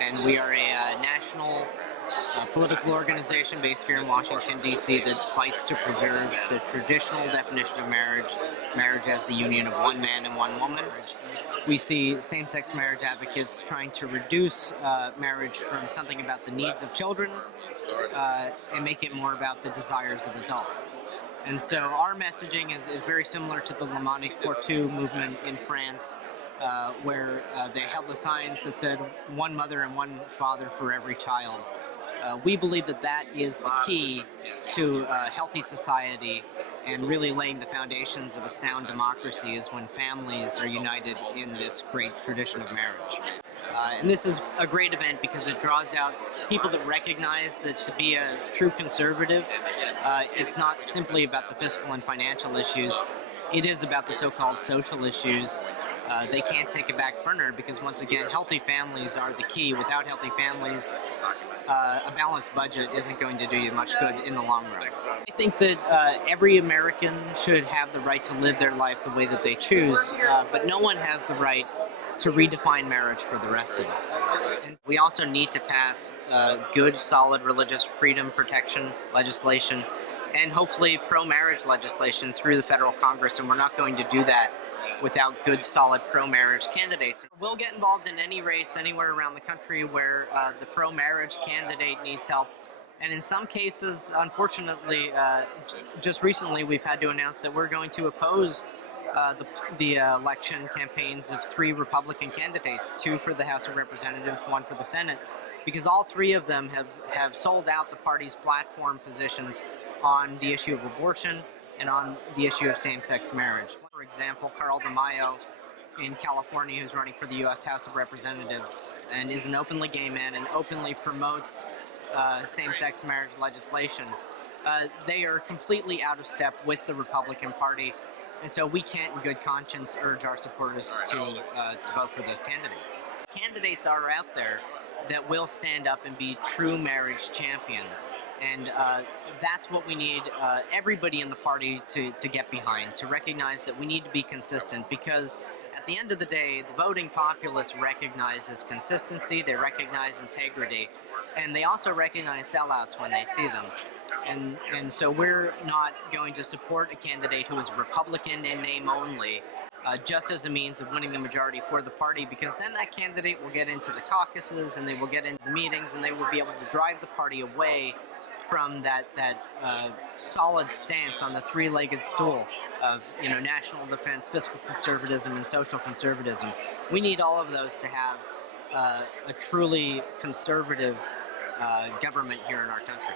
and we are a national political organization based here in Washington, D.C. that fights to preserve the traditional definition of marriage as the union of one man and one woman. We see same-sex marriage advocates trying to reduce marriage from something about the needs of children and make it more about the desires of adults. And so our messaging is very similar to the Le Mani pour tout movement in France, where they held the signs that said one mother and one father for every child. We believe that is the key to a healthy society and really laying the foundations of a sound democracy is when families are united in this great tradition of marriage. And this is a great event because it draws out people that recognize that to be a true conservative, it's not simply about the fiscal and financial issues. It is about the so-called social issues. They can't take a back burner because, once again, healthy families are the key. Without healthy families, a balanced budget isn't going to do you much good in the long run. I think that every American should have the right to live their life the way that they choose, but no one has the right to redefine marriage for the rest of us. And we also need to pass good, solid religious freedom protection legislation and hopefully pro-marriage legislation through the federal Congress, and we're not going to do that without good, solid pro-marriage candidates. We'll get involved in any race anywhere around the country where the pro-marriage candidate needs help. And in some cases, unfortunately, just recently we've had to announce that we're going to oppose the election campaigns of 3 Republican candidates, 2 for the House of Representatives, 1 for the Senate, because all 3 of them have sold out the party's platform positions on the issue of abortion and on the issue of same-sex marriage. For example, Carl DeMaio in California, who's running for the U.S. House of Representatives and is an openly gay man and openly promotes same-sex marriage legislation. They are completely out of step with the Republican Party, and so we can't in good conscience urge our supporters to vote for those candidates. Candidates are out there that will stand up and be true marriage champions, and that's what we need everybody in the party to get behind, to recognize that we need to be consistent, because at the end of the day, the voting populace recognizes consistency, they recognize integrity, and they also recognize sellouts when they see them. And so we're not going to support a candidate who is Republican in name only, just as a means of winning the majority for the party, because then that candidate will get into the caucuses and they will get into the meetings and they will be able to drive the party away from that solid stance on the 3-legged stool of national defense, fiscal conservatism, and social conservatism. We need all of those to have a truly conservative government here in our country.